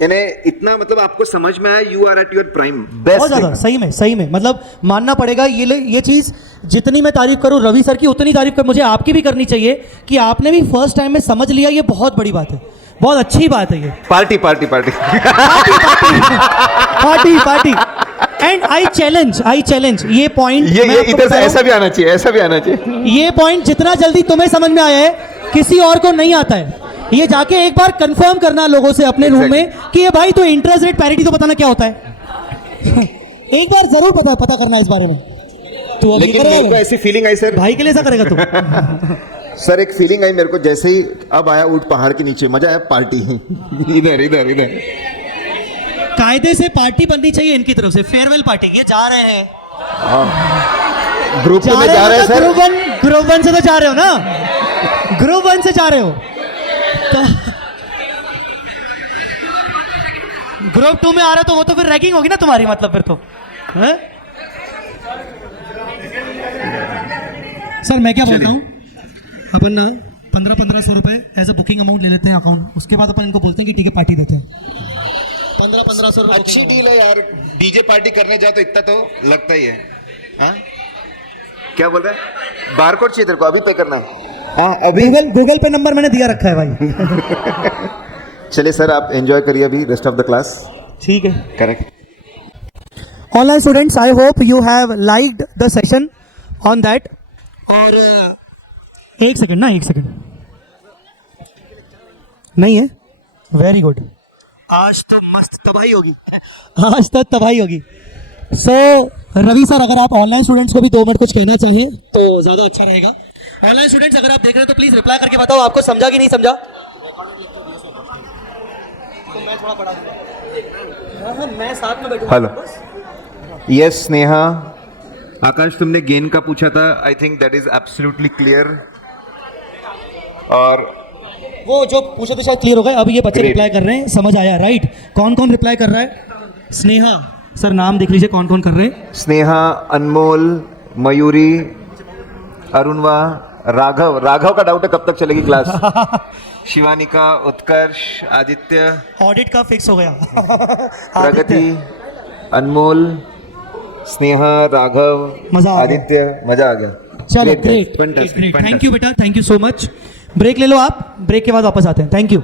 इन्हें इतना मतलब आपको समझ में आया, you are at your prime best. बहुत ज़्यादा सही में मतलब मानना पड़ेगा ये चीज़ जितनी मैं तारीफ करूँ रवि सर की उतनी तारीफ कर मुझे आपकी भी करनी चाहिए कि आपने भी फर्स्ट टाइम में समझ लिया. ये बहुत बड़ी बात है, बहुत अच्छी बात है. ये party party party party party. And I challenge ये पॉइंट ये इधर से ऐसा भी आना चाहिए. ये पॉइंट जितना जल्दी तुम्हें समझ में आया है किसी और को नहीं आता है. ये जाके एक बार कंफर्म करना लोगों से अपने रूम में कि ये भाई तो इंटरेस्ट रेट पैरिटी तो बताना क्या होता है. एक बार जरूर पता करना इस बारे में. तू अभी लेकिन मेरे को ऐसी फीलिंग आई सर, भाई के लिए ऐसा करेगा तू. सर एक फीलिंग आई मेरे को जैसे ही अब आया ऊँट पहाड़ के नीचे, मजा आया पार्टी. इधर कायदे से पार्टी बननी चाहिए इनकी तरफ से. फेयरवेल पार्टी ये जा रहे हैं, ग्रुप में जा रहे हैं सर. ग्रुप वन से तो जा रहे हो ना, ग्रुप वन से जा रहे हो तो ग्रुप 2 में आ रहे हो तो वो तो फिर रैगिंग होगी ना तुम्हारी, मतलब फिर तो है? सर मैं क्या बोलता हूँ, अपन ना 1500 रुपए एज अ बुकिंग अमाउंट ले लेते हैं अकाउंट. उसके बाद अपन इनको बोलते हैं कि ठीक है पार्टी देते हैं. 1500 रुपए अच्छी डील है यार. डीजे पार्टी करने जाओ तो इतना तो लगता ही है. हाँ क्या बोल रहा है, बारकोड चाहिए तेरे को, अभी पे करना है. हाँ अभी गूगल पे नंबर मैंने दिया रखा है भाई. चलिए सर आप एंजॉय करिए अभी रेस्ट ऑफ द क्लास. ठीक है, correct. Online students I hope you have liked the session on that. और एक सेकंड नहीं है, वेरी गुड. आज तो मस्त तबाही होगी. सो रवि सर अगर आप ऑनलाइन स्टूडेंट्स को भी 2 मिनट कुछ कहना चाहें तो ज़्यादा अच्छा रहेगा. ऑनलाइन स्टूडेंट्स अगर आप देख रहे हैं तो प्लीज़ रिप्लाई करके बताओ आपको समझा कि नहीं समझा. तो मैं थोड़ा बड़ा दूंगा. मैं साथ में बैठूंगा. हेलो. यस स्नेहा, आकाश तुमने गेन का पूछा था. I think that is absolutely clear. और वो जो पूछा तो शायद क्लियर हो गया. अब ये बच्चे रिप्लाई कर रहे हैं, समझ आया राइट. कौन कौन रिप्लाई कर रहा है? स्नेहा सर नाम देख लीजिए कौन कौन कर रहे हैं. स्नेहा, अनमोल, मयूरी, अरुणवा, राघव का डाउट है कब तक चलेगी क्लास. शिवानिका, उत्कर्ष, आदित्य, ऑडिट का फिक्स हो गया. प्रगति, अनमोल, स्नेहा, राघव, मजा आ गया. आदित्य, मजा आ गया. चलो ग्रेट. थैंक यू बेटा, thank you so much. Break ले लो आप, ब्रेक के बाद वापस आते हैं. Thank you.